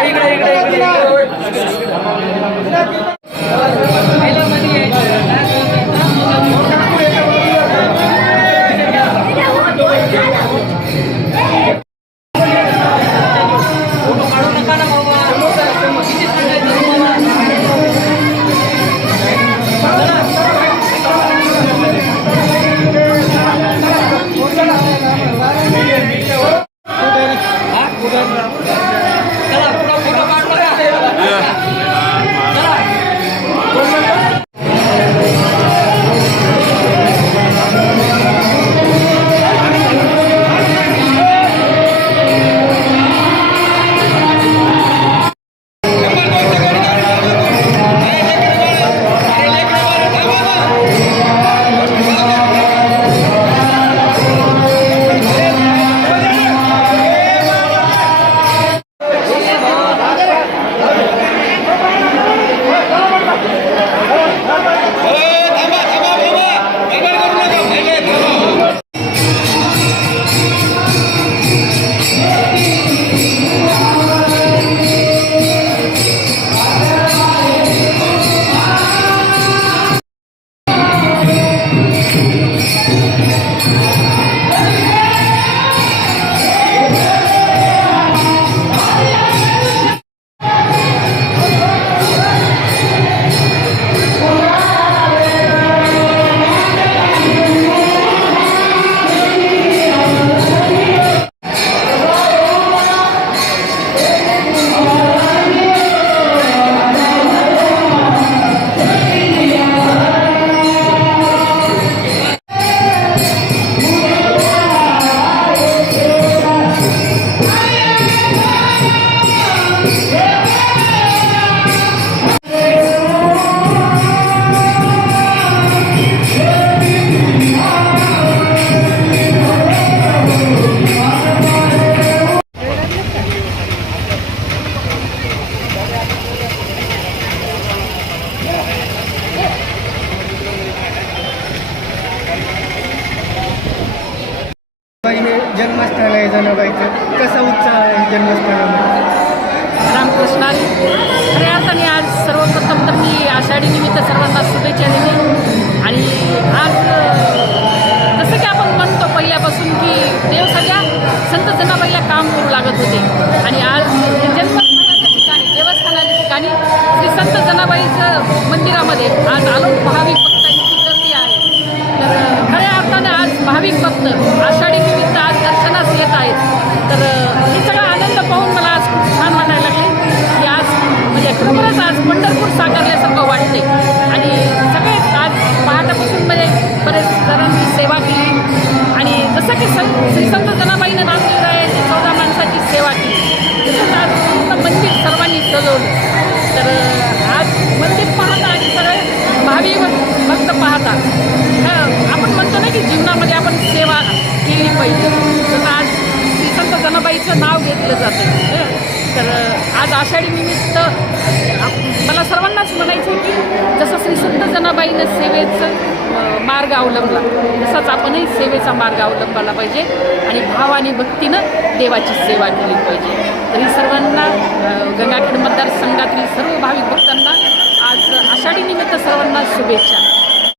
इकडे इकडे जनाबाईचं कसा उत्साह आहे जन्मस्थानामध्ये रामकृष्णाल खऱ्या अर्थाने आज सर्वप्रथम तर मी आषाढी निमित्त सर्वांना शुभेच्छा दिली आणि आज जसं की आपण म्हणतो पहिल्यापासून की देव सगळ्या संत जनाबाईला काम करू लागत होते. आणि आज जन्मस्थानाच्या ठिकाणी देवस्थानाच्या ठिकाणी श्री संत जनाबाईचं मंदिरामध्ये आज आलो भाविक आणि संत श्री संत जनाबाईनं नामदेव चौदा माणसाची सेवा केली. तसंच आज पूर्ण मंदिर सर्वांनी सजवलं. तर आज मंदिर पाहता आणि सगळे भावी भक्त पाहता. हं, आपण म्हणतो ना की जीवनामध्ये आपण सेवा केली पाहिजे. तर आज श्री संत जनाबाईचं नाव घेतलं जातं तर आज आषाढी निमित्त मला सर्वांनाच म्हणायचं आहे की जसं श्री संत जनाबाईनं सेवेचं मार्ग अवलंबला. तसाच आपणही सेवेचा मार्ग अवलंबायला पाहिजे आणि भाव आणि भक्तीनं देवाची सेवा केली पाहिजे. तरी सर्वांना गंगाखेड मतदारसंघातील सर्व भाविक भक्तांना आज आषाढी निमित्त सर्वांना शुभेच्छा.